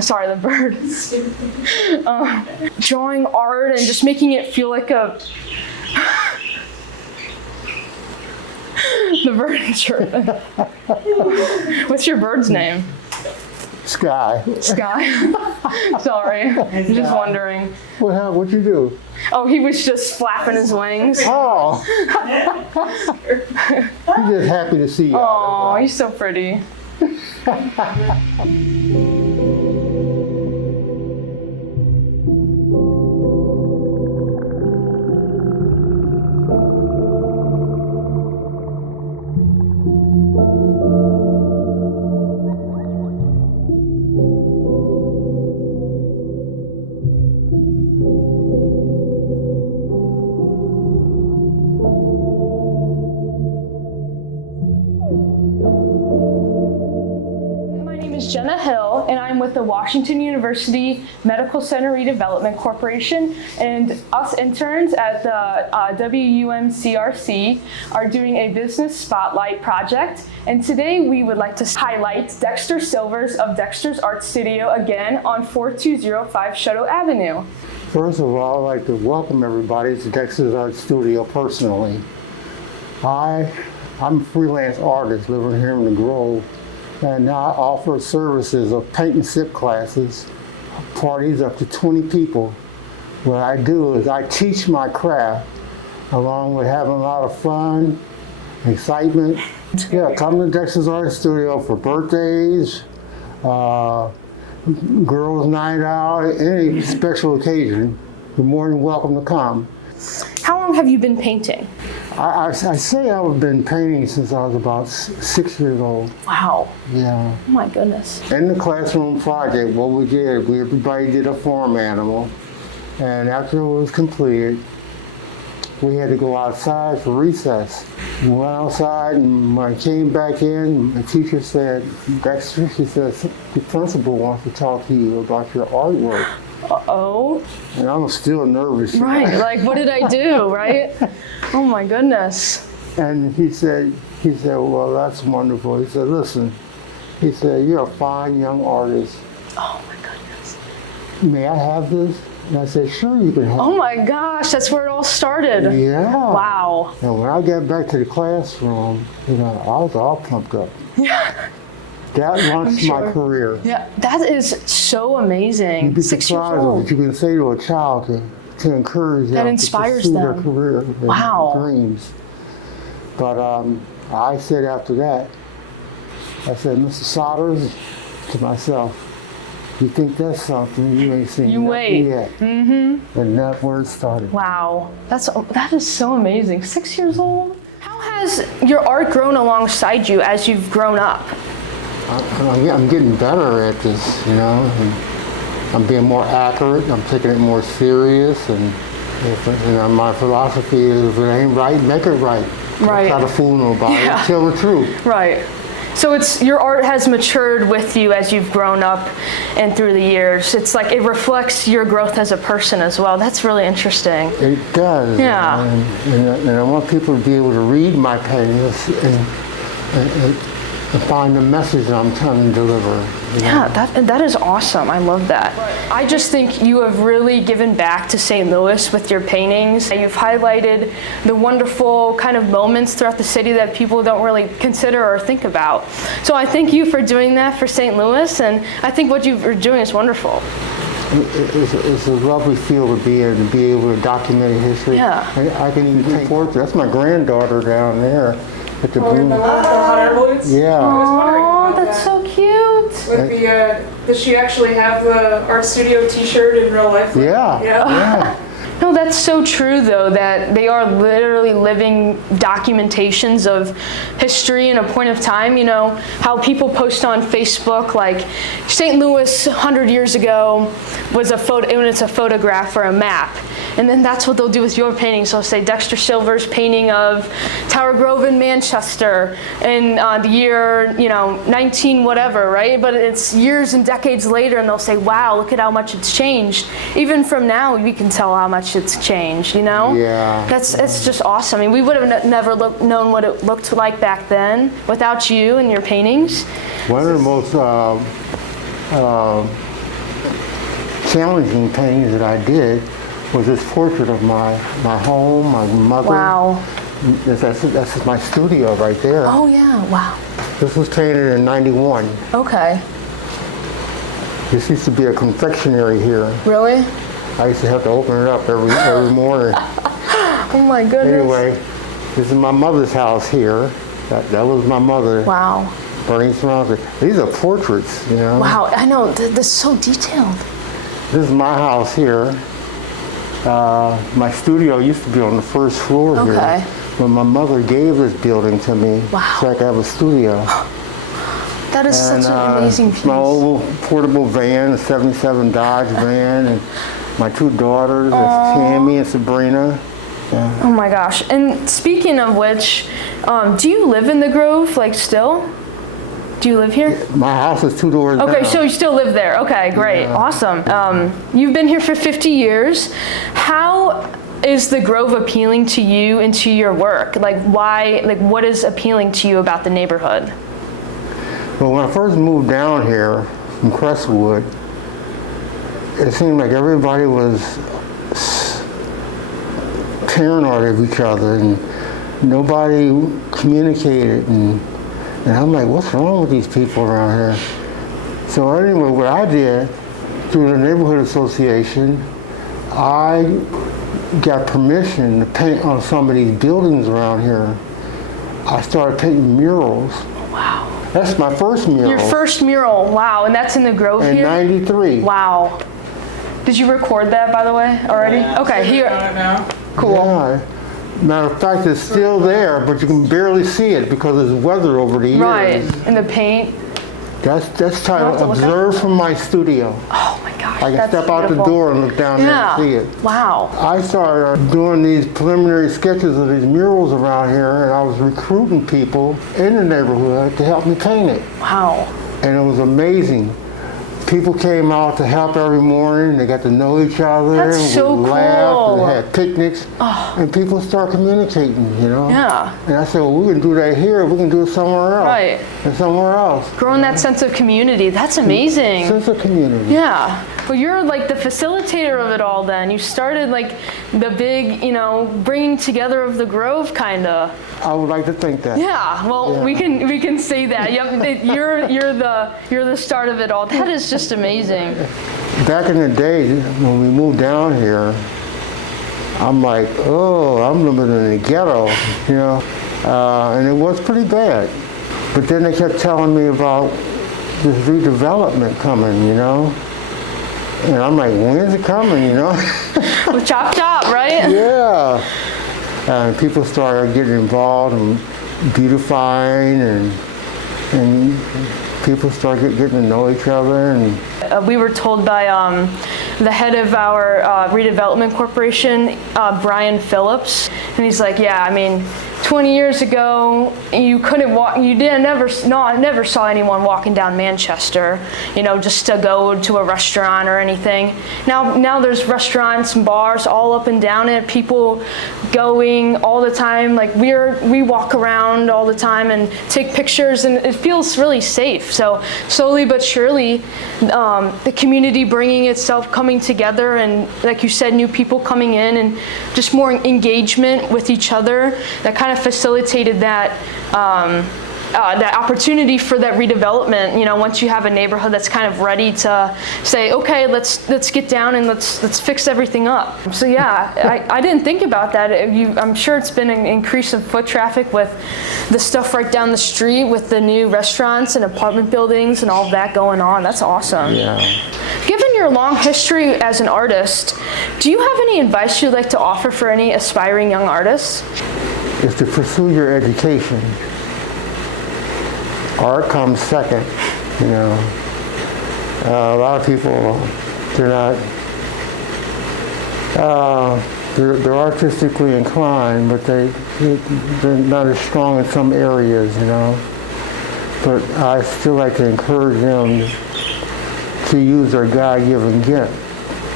Sorry, the bird. Drawing art and just making it feel like a... The bird is chirping. What's your bird's name? Sky. Sky? Sorry, I'm just wondering. What'd you do? Oh, he was just flapping his wings. Oh. He's just happy to see you. Oh, he's so pretty. Jenna, and I'm with the Washington University Medical Center Redevelopment Corporation, and us interns at the WUMCRC are doing a business spotlight project. And today we would like to highlight Dexter Silvers of Dexter's Art Studio again on 4205 Chouteau Avenue. First of all, I'd like to welcome everybody to Dexter's Art Studio personally. I'm a freelance artist living here in the Grove, and I offer services of paint and sip classes, parties up to 20 people. What I do is I teach my craft along with having a lot of fun, excitement. Yeah, come to Dexter's Art Studio for birthdays, girls' night out, any special occasion. You're more than welcome to come. How long have you been painting? I say I've been painting since I was about 6 years old. Wow. Yeah. Oh my goodness. In the classroom project, what we did, everybody did a farm animal, and after it was completed, we had to go outside for recess. We went outside, and when I came back in, the teacher said, Dexter, she says, the principal wants to talk to you about your artwork. Uh-oh. And I'm still nervous. Right, like what did I do, right? Oh my goodness. And he said, well, that's wonderful. He said, listen, he said, you're a fine young artist. Oh my goodness. May I have this? And I said, sure, you can have it. Oh my gosh, that's where it all started. Yeah. Wow. And when I got back to the classroom, I was all pumped up. Yeah. That launched my career. Yeah, that is so amazing. You'd be 6 years surprised old. what you can say to a child to encourage them inspires to pursue them. their career and dreams. But I said after that, I said, Mr. Sodders, to myself, you think that's something, you ain't seen nothing yet. Mm-hmm. And that's where it started. Wow, that is so amazing. 6 years old? How has your art grown alongside you as you've grown up? I'm getting better at this, and I'm being more accurate. I'm taking it more serious, and my philosophy is, if it ain't right, make it right. Right. Try to fool nobody. Tell the truth. Right. So your art has matured with you as you've grown up and through the years. It's like it reflects your growth as a person as well. That's really interesting. It does. Yeah. And I want people to be able to read my paintings and find the message I'm trying to deliver. Yeah, that is awesome. I love that. I just think you have really given back to St. Louis with your paintings. You've highlighted the wonderful kind of moments throughout the city that people don't really consider or think about. So I thank you for doing that for St. Louis, and I think what you're doing is wonderful. It's a lovely field to be in, to be able to document history. Yeah. I can even paint portraits. That's my granddaughter down there. At the Bloom. Yeah. Oh, that's so cute. With does she actually have the art studio T-shirt in real life? Yeah. No, that's so true though, that they are literally living documentations of history and a point of time. How people post on Facebook, like St. Louis 100 years ago was a photo, when it's a photograph or a map. And then that's what they'll do with your paintings. They'll say Dexter Silvers painting of Tower Grove in Manchester in the year, 19 whatever, right? But it's years and decades later, and they'll say, wow, look at how much it's changed. Even from now, we can tell how much it's changed, Yeah. It's just awesome. I mean, we would have never known what it looked like back then without you and your paintings. One of the most challenging paintings that I did was this portrait of my home, my mother. Wow. That's my studio right there. Oh yeah, wow. This was painted in '91. Okay. This used to be a confectionery here. Really? I used to have to open it up every morning. Oh my goodness. Anyway, this is my mother's house here. That was my mother. Wow. Bernice Ronson. These are portraits, you know. Wow, I know, this is so detailed. This is my house here. My studio used to be on the first floor Okay. here. But my mother gave this building to me Wow. so I could have a studio. That is such an amazing piece. My old portable van, a '77 Dodge van, and my two daughters, Tammy and Sabrina. Yeah. Oh my gosh. And speaking of which, do you live in the Grove, like still? Do you live here? My house is 2 doors down. Okay, so you still live there. Okay, great. Yeah. Awesome. You've been here for 50 years. How is the Grove appealing to you and to your work? Like why, like what is appealing to you about the neighborhood? Well, when I first moved down here from Crestwood, it seemed like everybody was paranoid of each other and nobody communicated. And I'm like, what's wrong with these people around here? So anyway, what I did through the neighborhood association, I got permission to paint on some of these buildings around here. I started painting murals. Wow. That's my first mural. Your first mural, wow, and that's in the Grove in here? '93. Wow. Did you record that, by the way, already? Yeah, Okay, I'm here. on it now. Cool. Yeah. Matter of fact, it's still there, but you can barely see it because it's weathered over the years. Right, and the paint. That's I'll have titled to look Observe from My Studio. Oh my gosh, I can that's step out the beautiful. door and look down there and see it. Wow. I started doing these preliminary sketches of these murals around here, and I was recruiting people in the neighborhood to help me paint it. Wow. And it was amazing. People came out to help every morning. They got to know each other. That's and so we laughed cool. and had picnics. And people start communicating, you know? Yeah. And I said, well, we can do that here. We can do it somewhere else. Right. And somewhere else. Growing that sense of community, that's amazing. Sense of community. Yeah. Well, you're like the facilitator of it all then. You started like the big, you know, bringing together of the Grove kind of. I would like to think that. Yeah, well, Yeah. we can say that. You're the start of it all. That is just amazing. Back in the day, when we moved down here, I'm like, oh, I'm living in the ghetto, you know? And it was pretty bad. But then they kept telling me about this redevelopment coming, you know? And I'm like, when's it coming, you know? Well, chop chop, right? Yeah. And people started getting involved in beautifying and people started getting to know each other. And We were told by the head of our redevelopment corporation, Brian Phillips, and he's like, yeah, I mean, 20 years ago, you couldn't walk, I never saw anyone walking down Manchester, you know, just to go to a restaurant or anything. Now there's restaurants and bars all up and down it, people going all the time, like we walk around all the time and take pictures, and it feels really safe. So slowly but surely, the community bringing itself, coming together, and like you said, new people coming in, and just more engagement with each other, that kind of facilitated that that opportunity for that redevelopment. You know, once you have a neighborhood that's kind of ready to say, okay, let's get down and let's fix everything up. So yeah, I didn't think about that. I'm sure it's been an increase of foot traffic with the stuff right down the street with the new restaurants and apartment buildings and all of that going on. That's awesome. yeah. Given your long history as an artist, do you have any advice you'd like to offer for any aspiring young artists? Is to pursue your education. Art comes second, you know. A lot of people, they're not, they're artistically inclined, but they're not as strong in some areas, you know. But I still like to encourage them to use their God-given gift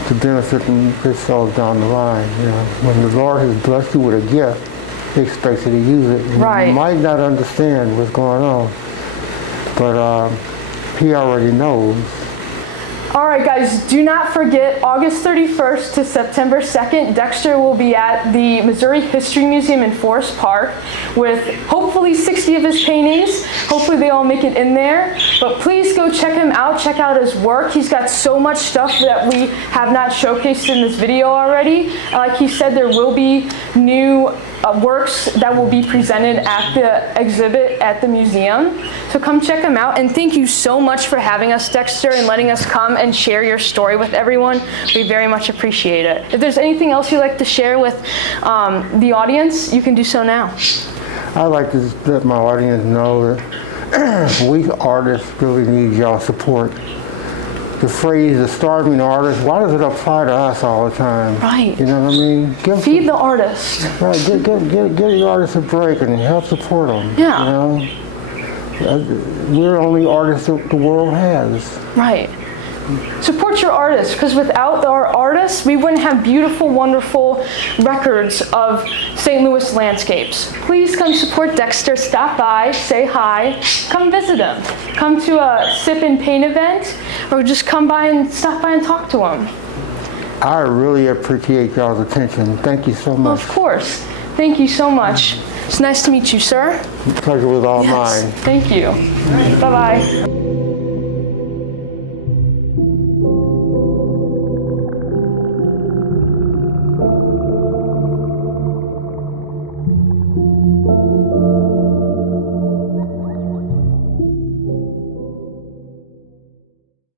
to benefit themselves down the line, you know. When the Lord has blessed you with a gift, He expects you to use it. Right. You might not understand what's going on, but He already knows. All right, guys, do not forget August 31st to September 2nd, Dexter will be at the Missouri History Museum in Forest Park with hopefully 60 of his paintings. Hopefully they all make it in there. But please go check him out, check out his work. He's got so much stuff that we have not showcased in this video already. Like he said, there will be new works that will be presented at the exhibit at the museum. So come check them out, and thank you so much for having us, Dexter, and letting us come and share your story with everyone. We very much appreciate it. If there's anything else you'd like to share with the audience, you can do so now. I'd like to let my audience know that we artists really need y'all support. The phrase, the starving artist, why does it apply to us all the time? Right. You know what I mean? Feed the artist. Right, give the artists a break and help support them. Yeah. You know? We're the only artists that the world has. Right. Support your artists, because without our artists, we wouldn't have beautiful, wonderful records of St. Louis landscapes. Please come support Dexter. Stop by, say hi, come visit him. Come to a sip and paint event, or just come by and stop by and talk to him. I really appreciate y'all's attention. Thank you so much. Of course. Thank you so much. It's nice to meet you, sir. The pleasure was all mine. Thank you. Bye-bye.